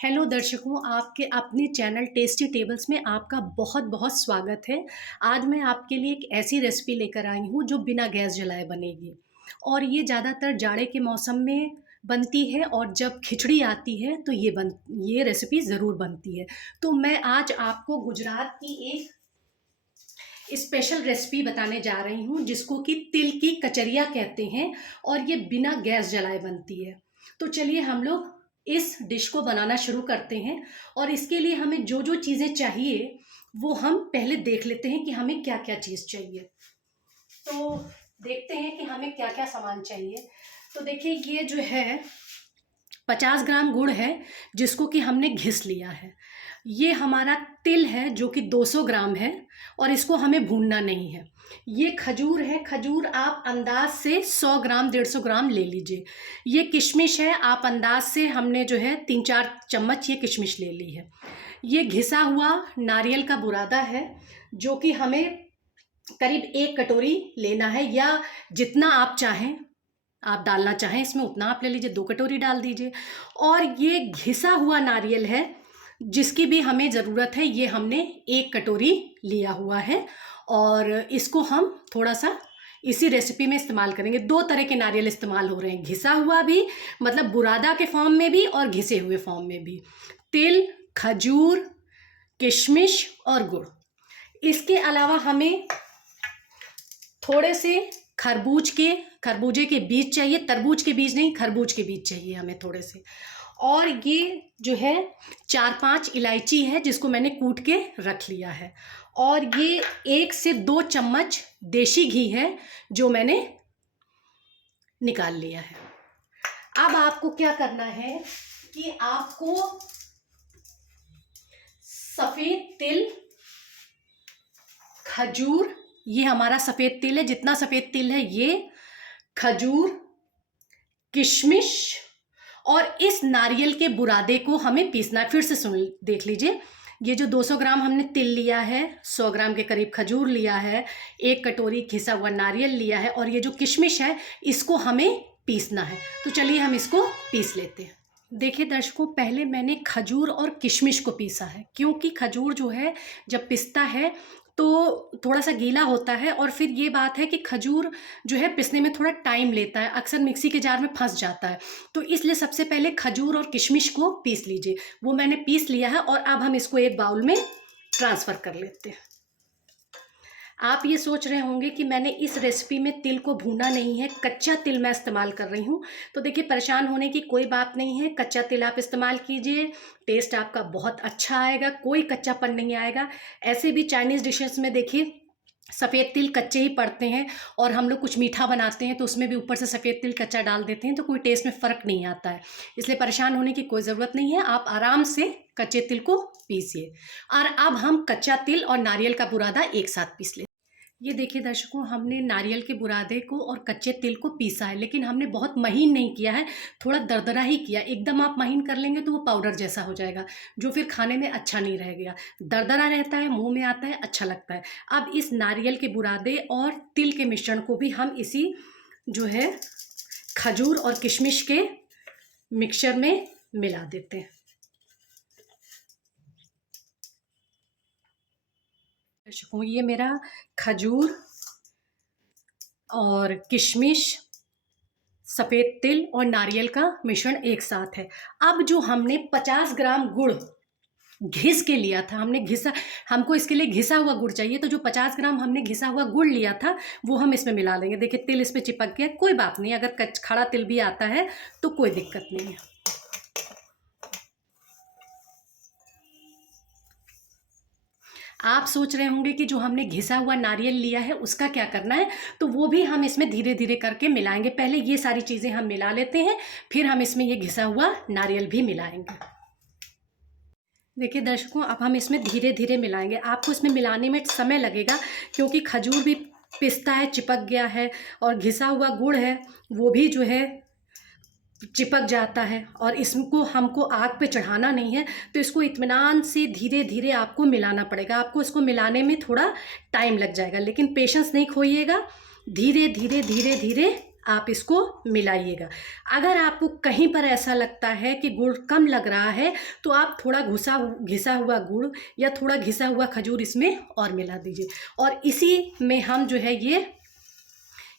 Hello दर्शकों, आपके अपने चैनल टेस्टी टेबल्स में आपका बहुत बहुत स्वागत है। आज मैं आपके लिए एक ऐसी रेसिपी लेकर आई हूँ जो बिना गैस जलाए बनेगी और ये ज़्यादातर जाड़े के मौसम में बनती है और जब खिचड़ी आती है तो ये रेसिपी ज़रूर बनती है। तो मैं आज आपको गुजरात की एक स्पेशल रेसिपी बताने जा रही हूँ जिसको कि तिल की कचरिया कहते हैं और ये बिना गैस जलाए बनती है। तो चलिए हम लोग इस डिश को बनाना शुरू करते हैं और इसके लिए हमें जो जो चीज़ें चाहिए वो हम पहले देख लेते हैं कि हमें क्या क्या चीज़ चाहिए। तो देखते हैं कि हमें क्या क्या सामान चाहिए। तो देखिए, ये जो है 50 ग्राम गुड़ है जिसको कि हमने घिस लिया है। ये हमारा तिल है जो कि 200 ग्राम है और इसको हमें भूनना नहीं है। ये खजूर है, खजूर आप अंदाज से 100 ग्राम 150 ग्राम ले लीजिए। ये किशमिश है, आप अंदाज से हमने जो है 3-4 चम्मच ये किशमिश ले ली है। ये घिसा हुआ नारियल का बुरादा है जो कि हमें करीब 1 कटोरी लेना है, या जितना आप चाहें, आप डालना चाहें इसमें उतना आप ले लीजिए, 2 कटोरी डाल दीजिए। और ये घिसा हुआ नारियल है जिसकी भी हमें ज़रूरत है, ये हमने 1 कटोरी लिया हुआ है और इसको हम थोड़ा सा इसी रेसिपी में इस्तेमाल करेंगे। 2 तरह के नारियल इस्तेमाल हो रहे हैं, घिसा हुआ भी मतलब बुरादा के फॉर्म में भी और घिसे हुए फॉर्म में भी। तिल, खजूर, किशमिश और गुड़। इसके अलावा हमें थोड़े से खरबूजे के बीज चाहिए, तरबूज के बीज नहीं, खरबूज के बीज चाहिए हमें थोड़े से। और ये जो है 4-5 इलायची है जिसको मैंने कूट के रख लिया है। और ये 1 से 2 चम्मच देसी घी है जो मैंने निकाल लिया है। अब आपको क्या करना है कि आपको सफ़ेद तिल, खजूर, ये हमारा सफ़ेद तिल है, जितना सफ़ेद तिल है ये, खजूर, किशमिश और इस नारियल के बुरादे को हमें पीसना है। फिर से देख लीजिए, ये जो 200 ग्राम हमने तिल लिया है, 100 ग्राम के करीब खजूर लिया है, 1 कटोरी घिसा हुआ नारियल लिया है और ये जो किशमिश है इसको हमें पीसना है। तो चलिए हम इसको पीस लेते हैं। देखिए दर्शकों, पहले मैंने खजूर और किशमिश को पीसा है क्योंकि खजूर जो है जब पिसता है तो थोड़ा सा गीला होता है और फिर ये बात है कि खजूर जो है पिसने में थोड़ा टाइम लेता है, अक्सर मिक्सी के जार में फंस जाता है। तो इसलिए सबसे पहले खजूर और किशमिश को पीस लीजिए। वो मैंने पीस लिया है और अब हम इसको एक बाउल में ट्रांसफ़र कर लेते हैं। आप ये सोच रहे होंगे कि मैंने इस रेसिपी में तिल को भूना नहीं है, कच्चा तिल मैं इस्तेमाल कर रही हूँ। तो देखिए, परेशान होने की कोई बात नहीं है, कच्चा तिल आप इस्तेमाल कीजिए, टेस्ट आपका बहुत अच्छा आएगा, कोई कच्चापन नहीं आएगा। ऐसे भी चाइनीज़ डिशेस में देखिए सफ़ेद तिल कच्चे ही पड़ते हैं और हम लोग कुछ मीठा बनाते हैं तो उसमें भी ऊपर से सफ़ेद तिल कच्चा डाल देते हैं, तो कोई टेस्ट में फ़र्क नहीं आता है। इसलिए परेशान होने की कोई ज़रूरत नहीं है, आप आराम से कच्चे तिल को पीसिए। और अब हम कच्चा तिल और नारियल का बुरादा एक साथ पीस लेते हैं। ये देखिए दर्शकों, हमने नारियल के बुरादे को और कच्चे तिल को पीसा है, लेकिन हमने बहुत महीन नहीं किया है, थोड़ा दरदरा ही किया। एकदम आप महीन कर लेंगे तो वो पाउडर जैसा हो जाएगा जो फिर खाने में अच्छा नहीं रहेगा। दरदरा रहता है, मुंह में आता है, अच्छा लगता है। अब इस नारियल के बुरादे और तिल के मिश्रण को भी हम इसी जो है खजूर और किशमिश के मिक्सचर में मिला देते हैं। दर्शकों, ये मेरा खजूर और किशमिश, सफ़ेद तिल और नारियल का मिश्रण एक साथ है। अब जो हमने 50 ग्राम गुड़ घिस के लिया था, हमको इसके लिए घिसा हुआ गुड़ चाहिए, तो जो 50 ग्राम हमने घिसा हुआ गुड़ लिया था वो हम इसमें मिला लेंगे। देखिए तिल इस पर चिपक गया, कोई बात नहीं, अगर खड़ा तिल भी आता है तो कोई दिक्कत नहीं है। आप सोच रहे होंगे कि जो हमने घिसा हुआ नारियल लिया है उसका क्या करना है, तो वो भी हम इसमें धीरे धीरे करके मिलाएंगे। पहले ये सारी चीज़ें हम मिला लेते हैं, फिर हम इसमें ये घिसा हुआ नारियल भी मिलाएंगे। देखिए दर्शकों, अब हम इसमें धीरे धीरे मिलाएंगे। आपको इसमें मिलाने में समय लगेगा क्योंकि खजूर भी पिसता है, चिपक गया है, और घिसा हुआ गुड़ है वो भी जो है चिपक जाता है, और इसको हमको आग पे चढ़ाना नहीं है, तो इसको इत्मीनान से धीरे धीरे आपको मिलाना पड़ेगा। आपको इसको मिलाने में थोड़ा टाइम लग जाएगा, लेकिन पेशेंस नहीं खोइएगा, धीरे धीरे धीरे धीरे आप इसको मिलाइएगा। अगर आपको कहीं पर ऐसा लगता है कि गुड़ कम लग रहा है तो आप थोड़ा घिसा हुआ गुड़ या थोड़ा घिसा हुआ खजूर इसमें और मिला दीजिए। और इसी में हम जो है ये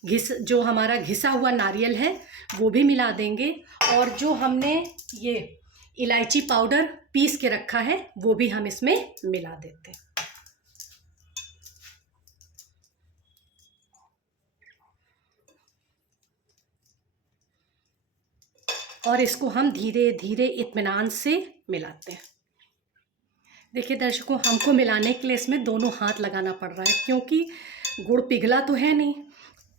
जो हमारा घिसा हुआ नारियल है वो भी मिला देंगे, और जो हमने ये इलायची पाउडर पीस के रखा है वो भी हम इसमें मिला देते हैं। और इसको हम धीरे धीरे इत्मीनान से मिलाते हैं। देखिए दर्शकों, हमको मिलाने के लिए इसमें दोनों हाथ लगाना पड़ रहा है, क्योंकि गुड़ पिघला तो है नहीं,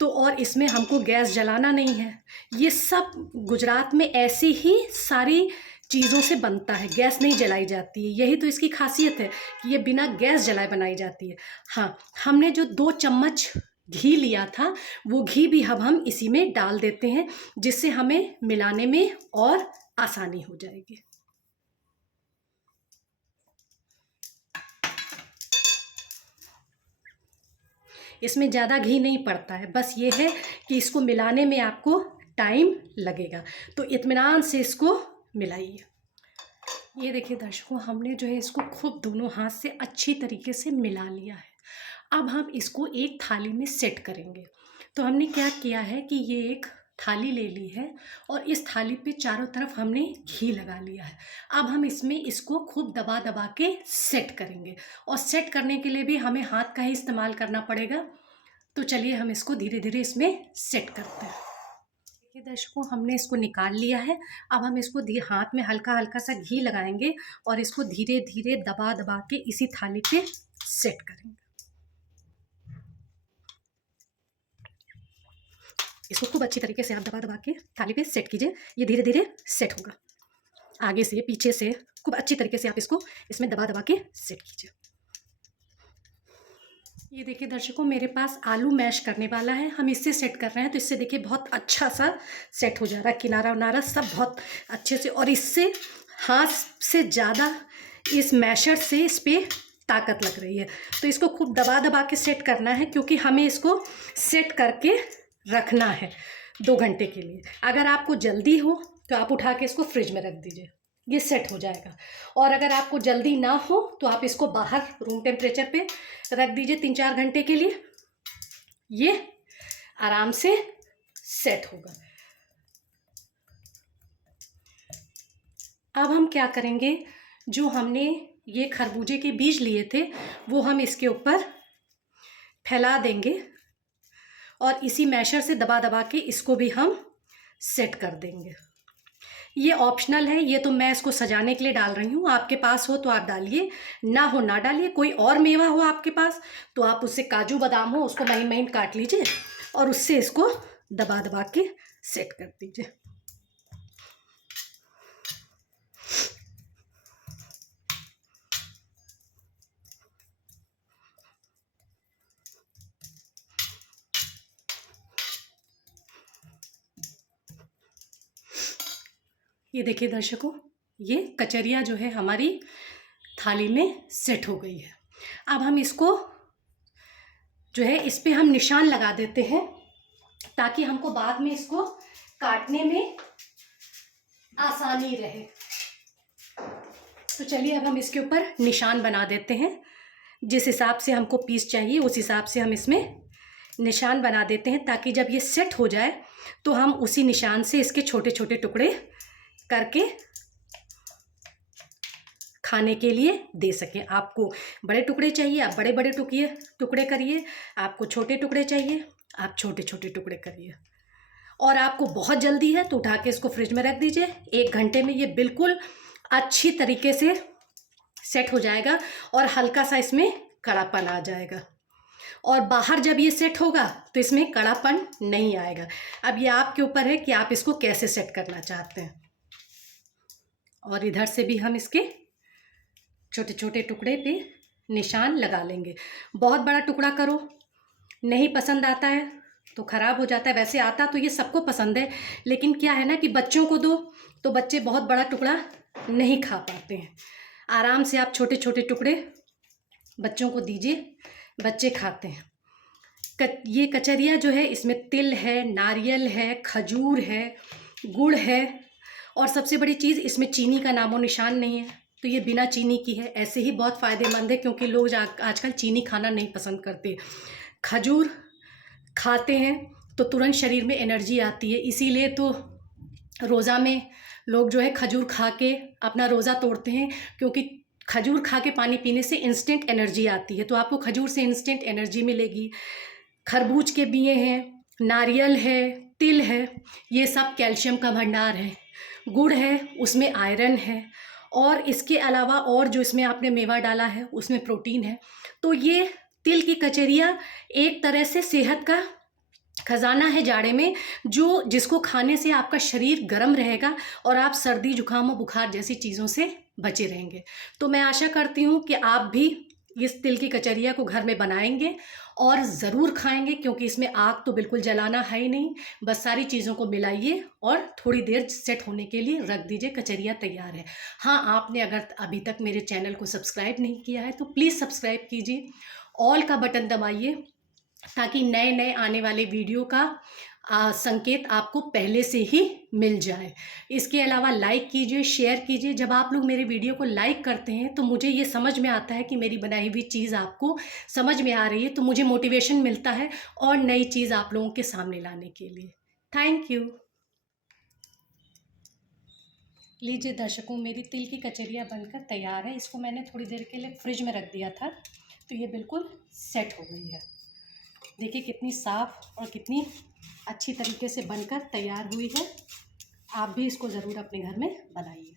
तो और इसमें हमको गैस जलाना नहीं है। ये सब गुजरात में ऐसी ही सारी चीज़ों से बनता है, गैस नहीं जलाई जाती है। यही तो इसकी खासियत है कि ये बिना गैस जलाए बनाई जाती है। हाँ, हमने जो 2 चम्मच घी लिया था वो घी भी हम इसी में डाल देते हैं, जिससे हमें मिलाने में और आसानी हो जाएगी। इसमें ज़्यादा घी नहीं पड़ता है, बस ये है कि इसको मिलाने में आपको टाइम लगेगा, तो इत्मीनान से इसको मिलाइए। ये देखिए दर्शकों, हमने जो है इसको खूब दोनों हाथ से अच्छी तरीके से मिला लिया है। अब हम इसको एक थाली में सेट करेंगे। तो हमने क्या किया है कि ये एक थाली ले ली है और इस थाली पे चारों तरफ हमने घी लगा लिया है। अब हम इसमें इसको खूब दबा दबा के सेट करेंगे, और सेट करने के लिए भी हमें हाथ का ही इस्तेमाल करना पड़ेगा। तो चलिए हम इसको धीरे धीरे इसमें सेट करते हैं। देखिए दर्शकों, हमने इसको निकाल लिया है। अब हम इसको हाथ में हल्का हल्का सा घी लगाएंगे और इसको धीरे धीरे दबा दबा के इसी थाली पे सेट करेंगे। इसको खूब अच्छी तरीके से आप दबा दबा के थाली पे सेट कीजिए। ये धीरे धीरे सेट होगा, आगे से पीछे से खूब अच्छी तरीके से आप इसको इसमें दबा दबा के सेट कीजिए। ये देखिए दर्शकों, मेरे पास आलू मैश करने वाला है, हम इससे सेट कर रहे हैं। तो इससे देखिए बहुत अच्छा सा सेट हो जा रहा है, किनारा उनारा सब बहुत अच्छे से। और इससे हाथ से ज़्यादा इस मैशर से इस पर ताकत लग रही है। तो इसको खूब दबा दबा के सेट करना है, क्योंकि हमें इसको सेट करके रखना है 2 घंटे के लिए। अगर आपको जल्दी हो तो आप उठा के इसको फ्रिज में रख दीजिए, ये सेट हो जाएगा। और अगर आपको जल्दी ना हो तो आप इसको बाहर रूम टेम्परेचर पे रख दीजिए 3-4 घंटे के लिए, ये आराम से सेट होगा। अब हम क्या करेंगे, जो हमने ये खरबूजे के बीज लिए थे वो हम इसके ऊपर फैला देंगे और इसी मैशर से दबा दबा के इसको भी हम सेट कर देंगे। ये ऑप्शनल है, ये तो मैं इसको सजाने के लिए डाल रही हूँ। आपके पास हो तो आप डालिए, ना हो ना डालिए। कोई और मेवा हो आपके पास तो आप उससे, काजू बादाम हो उसको महीन महीन काट लीजिए और उससे इसको दबा दबा के सेट कर दीजिए। ये देखिए दर्शकों, ये कचरिया जो है हमारी थाली में सेट हो गई है। अब हम इसको जो है इस पे हम निशान लगा देते हैं, ताकि हमको बाद में इसको काटने में आसानी रहे। तो चलिए अब हम इसके ऊपर निशान बना देते हैं। जिस हिसाब से हमको पीस चाहिए उस हिसाब से हम इसमें निशान बना देते हैं, ताकि जब ये सेट हो जाए तो हम उसी निशान से इसके छोटे छोटे टुकड़े करके खाने के लिए दे सकें। आपको बड़े टुकड़े चाहिए आप बड़े बड़े टुकड़े करिए, आपको छोटे टुकड़े चाहिए आप छोटे छोटे टुकड़े करिए। और आपको बहुत जल्दी है तो उठा के इसको फ्रिज में रख दीजिए। 1 घंटे में ये बिल्कुल अच्छी तरीके से सेट हो जाएगा और हल्का सा इसमें कड़ापन आ जाएगा। और बाहर जब ये सेट होगा तो इसमें कड़ापन नहीं आएगा। अब ये आपके ऊपर है कि आप इसको कैसे सेट करना चाहते हैं। और इधर से भी हम इसके छोटे छोटे टुकड़े पे निशान लगा लेंगे। बहुत बड़ा टुकड़ा करो, नहीं पसंद आता है तो ख़राब हो जाता है। वैसे आता तो ये सबको पसंद है, लेकिन क्या है ना कि बच्चों को दो तो बच्चे बहुत बड़ा टुकड़ा नहीं खा पाते हैं। आराम से आप छोटे छोटे टुकड़े बच्चों को दीजिए, बच्चे खाते हैं। ये कचरिया जो है इसमें तिल है, नारियल है, खजूर है, गुड़ है और सबसे बड़ी चीज़ इसमें चीनी का नामो निशान नहीं है। तो ये बिना चीनी की है, ऐसे ही बहुत फ़ायदेमंद है क्योंकि लोग आजकल चीनी खाना नहीं पसंद करते। खजूर खाते हैं तो तुरंत शरीर में एनर्जी आती है, इसीलिए तो रोज़ा में लोग जो है खजूर खा के अपना रोज़ा तोड़ते हैं, क्योंकि खजूर खा के पानी पीने से इंस्टेंट एनर्जी आती है। तो आपको खजूर से इंस्टेंट एनर्जी मिलेगी। खरबूज के बीए हैं, नारियल है, तिल है, ये सब कैल्शियम का भंडार है। गुड़ है, उसमें आयरन है और इसके अलावा और जो इसमें आपने मेवा डाला है उसमें प्रोटीन है। तो ये तिल की कचरिया एक तरह से सेहत का खजाना है जाड़े में, जो जिसको खाने से आपका शरीर गर्म रहेगा और आप सर्दी जुकाम और बुखार जैसी चीज़ों से बचे रहेंगे। तो मैं आशा करती हूँ कि आप भी इस तिल की कचरिया को घर में बनाएंगे और ज़रूर खाएंगे, क्योंकि इसमें आग तो बिल्कुल जलाना है ही नहीं। बस सारी चीज़ों को मिलाइए और थोड़ी देर सेट होने के लिए रख दीजिए, कचरिया तैयार है। हाँ, आपने अगर अभी तक मेरे चैनल को सब्सक्राइब नहीं किया है तो प्लीज़ सब्सक्राइब कीजिए, ऑल का बटन दबाइए, ताकि नए नए आने वाले वीडियो का संकेत आपको पहले से ही मिल जाए। इसके अलावा लाइक कीजिए, शेयर कीजिए। जब आप लोग मेरे वीडियो को लाइक करते हैं तो मुझे ये समझ में आता है कि मेरी बनाई हुई चीज़ आपको समझ में आ रही है, तो मुझे मोटिवेशन मिलता है और नई चीज़ आप लोगों के सामने लाने के लिए। Thank you. लीजिए दर्शकों, मेरी तिल की कचरिया बनकर तैयार है। इसको मैंने थोड़ी देर के लिए फ्रिज में रख दिया था, तो ये बिल्कुल सेट हो गई है। देखिए कितनी साफ़ और कितनी अच्छी तरीके से बनकर तैयार हुई है। आप भी इसको ज़रूर अपने घर में बनाइए।